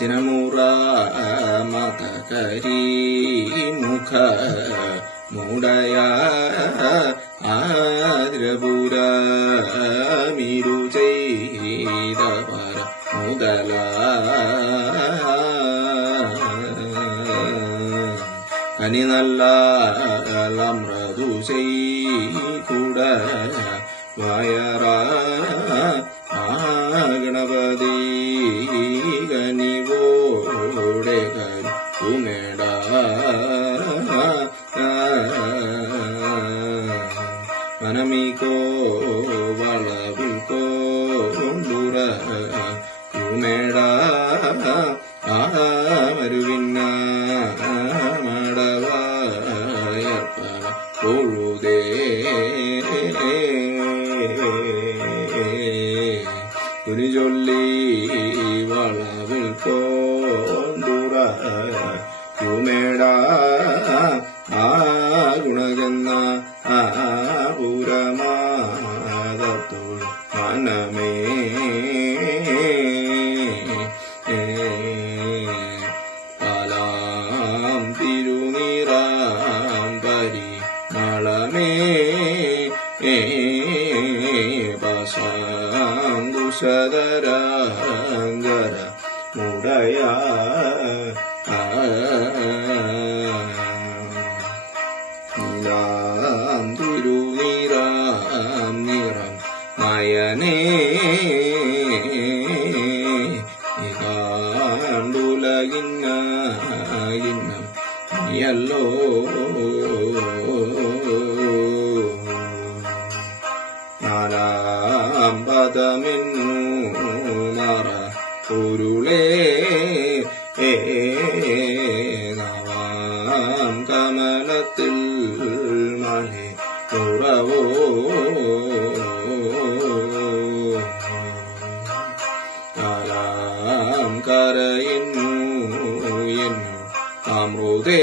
சினமுராமதகரி முக மூடைய ஆதிரபுரமிரு செய்தவர முதல கனி நல்லாமது செய்குட வாயரா మనమికో వళవిల్కో ఉండుర మేడ ఆరువిన్న మడవ ఎప్ప ദുഷതരാങ്കര മുടയ നീലാം തിരുനീറാം നിറം നയനേ ഇകാണ്ടുലകിന്ന നീയല്ലോ. നാലാം പദമെന്നു जाने गौरवो ಕರೆಯನ್ನು ಎನ್ನು ಅಮೃದೇ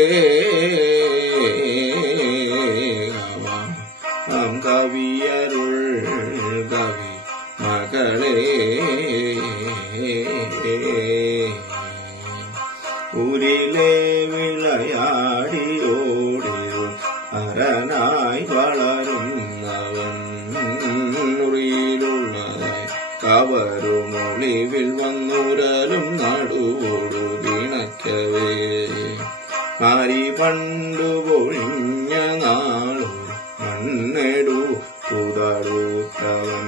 நம் கவியருள் கவி மகளே. ஊரிலே விளையாடியோ അരനായി വളരുന്നവൻ മുറിയിലുള്ളതായി കവരുമൊളിവിൽ വന്നുരലും നടുവോടു പിണക്കവേ ആരി പണ്ടു പൊഴിഞ്ഞ നാളു മണ്ണെടു കുതടൂത്തവൻ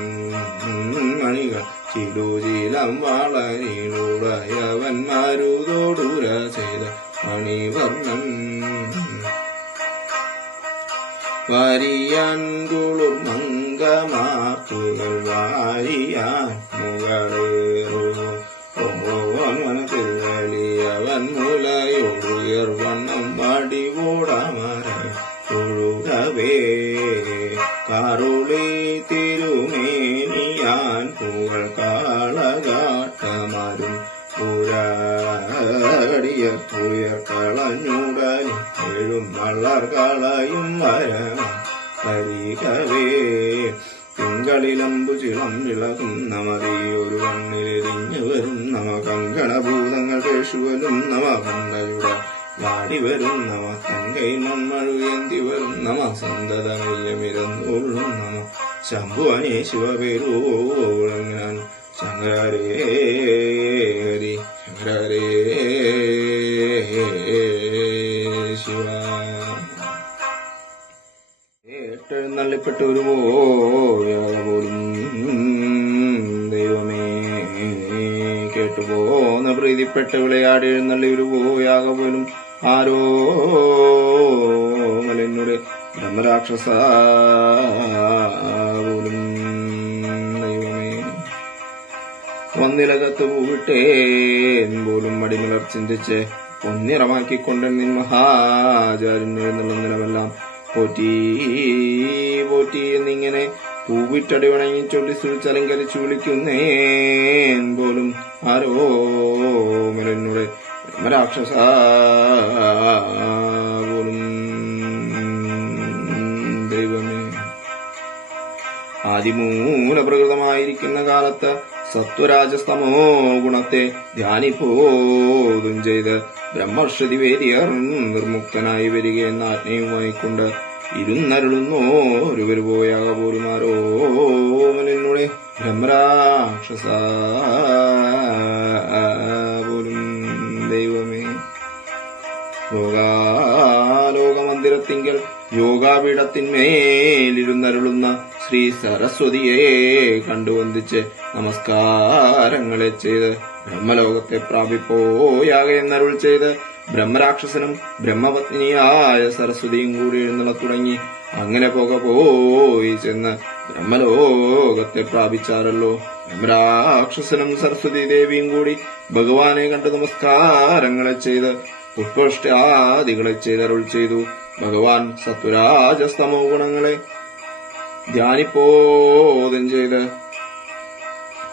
മണികൾ ചിലുചിലം വളരിലുടയവൻ മരുതോടുര ചെയ്ത മണിവർണൻ. വാരിയാൻ കുളിർ മംഗമാക്കുകൾ വാരിയാൻ മുകളേറോ ഓമോവൻ മനത്തിൽ വലിയവൻ മുലയോടുയർവണ്ണം വടികൂടമര ഒഴുകവേ കറുളി തിരുമേനിയാൻ പൂകൾ കാളകാട്ടമരും പുരാടിയ തുയർ കളഞ്ഞുടനി എഴും വള്ളർ കളയും വരം ഹരികവേ തിങ്കളിലമ്പു ചിളം വിളകും നമതി ഒരു കണ്ണിലെരിഞ്ഞു വരും നമ. കങ്കണഭൂതങ്ങൾ പേശുവലും നമ. കങ്കയുടെ വാടി വരും നമ കങ്കൈ മൺമഴുകേന്തി വരും നമ. സന്തതമയ്യമിരന്നോളും നമ. ശംഭുവനേ ശിവപേരോളങ്ങാൻ ശങ്കരേ ഏറ്റെഴുന്നള്ളിപ്പെട്ട ഒരു പോലും ദൈവമേ. കേട്ടുപോന്ന പ്രീതിപ്പെട്ട വിളയാടി എഴുന്നള്ളി ഒരു പോയാക പോലും ആരോ മലന്നോട് ബ്രഹ്മരാക്ഷസ പോലും ദൈവമേ. വന്നിലകത്ത് പൂവിട്ടേൻ പോലും മടിമലർ ചിന്തിച്ച് ഒന്നിറമാക്കിക്കൊണ്ട് നിൻ മഹാചാര്യൻ എഴുന്നള്ളുന്നതിനുമെല്ലാം പോറ്റി എന്നിങ്ങനെ പൂവിട്ടടി വണങ്ങി ചൊല്ലി സുഴിച്ചലങ്കരിച്ചു വിളിക്കുന്നേൻ പോലും ആരോ മലന്നൂടെ രാക്ഷസ ദൈവമേ. ആദിമൂലപ്രകൃതമായിരിക്കുന്ന കാലത്ത് സത്വരാജസ്തമോ ഗുണത്തെ ധ്യാനിപ്പോതും ചെയ്ത് ബ്രഹ്മശ്രുതി വേദിയർ നിർമുക്തനായി വരികയെന്ന ആജ്ഞയുമായിക്കൊണ്ട് ഇരുന്നരുളുന്നോ. ഒരുവരു പോയാക പോലും ആരോമനെന്നുടെ ബ്രഹ്മരാക്ഷസ പോലും ദൈവമേ. ലോകാലോകമന്ദിരത്തിങ്കൽ യോഗാപീഠത്തിന്മേലിരുന്നരുളുന്ന ശ്രീ സരസ്വതിയെ കണ്ടുവന്ദിച്ച് നമസ്കാരങ്ങളെ ചെയ്ത് ബ്രഹ്മലോകത്തെ പ്രാപിപ്പോയാക എന്നരുൾ ചെയ്ത് ബ്രഹ്മരാക്ഷസനും ബ്രഹ്മപത്നിയായ സരസ്വതിയും കൂടി എഴുന്നള തുടങ്ങി. അങ്ങനെ പോക പോയി ചെന്ന് ബ്രഹ്മലോകത്തെ പ്രാപിച്ചാറല്ലോ ബ്രഹ്മരാക്ഷസനും സരസ്വതി ദേവിയും കൂടി ഭഗവാനെ കണ്ട് നമസ്കാരങ്ങളെ ചെയ്ത് പുഷ്പഷ്ടാദികളെ ചെയ്തരുൾ ചെയ്തു. ഭഗവാൻ സത്വരാജസ്തമോ ഗുണങ്ങളെ ധ്യാനിപ്പോതും ചെയ്ത്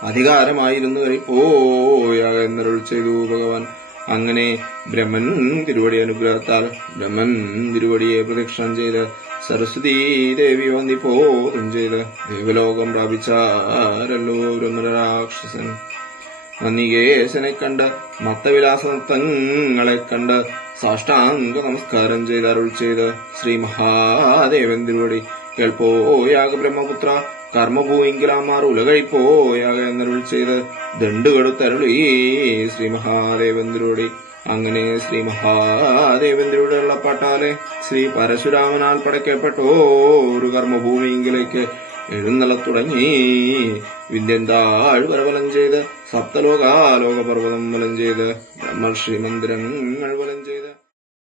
അധികാരമായിരുന്നു പോയ എന്നരുൾ ചെയ്തു ഭഗവാൻ. അങ്ങനെ ബ്രഹ്മൻ തിരുവടി അനുഗ്രഹത്താൽ ബ്രഹ്മൻ തിരുവടിയെ പ്രദക്ഷിണം ചെയ്ത് സരസ്വതീ ദേവി വന്നിപ്പോതും ചെയ്ത് ദേവലോകം പ്രാപിച്ചാരല്ലോ ബ്രഹ്മരാക്ഷസൻ നന്ദികേശനെ കണ്ട് മത്തവിലാസ നൃത്തങ്ങളെ കണ്ട് സാഷ്ടാംഗ നമസ്കാരം ചെയ്ത് അരുൾ ചെയ്ത് ശ്രീ മഹാദേവൻ തിരുവടി കേൾപ്പോയാക ബ്രഹ്മപുത്ര കർമ്മഭൂയിങ്കിലാമാർ ഉലകഴിപ്പോയാക എന്നരുൾ ചെയ്ത് ദണ്ടുകെടുത്തരുളി ശ്രീ മഹാദേവൻ അങ്ങനെ ശ്രീ മഹാദേവൻ തിരുവടി ഉള്ളപ്പാട്ടാലെ ശ്രീ പരശുരാമനാൽ പടയ്ക്കപ്പെട്ടോ ഒരു കർമ്മഭൂമിയിലേക്ക് എഴുന്നള്ള തുടങ്ങി വിന്ധ്യൻ താഴ്വരവലം ചെയ്ത് സപ്തലോകാലോക പർവതം വലം ചെയ്ത് ബ്രഹ്മർഷി മന്ദിരങ്ങൾ വലം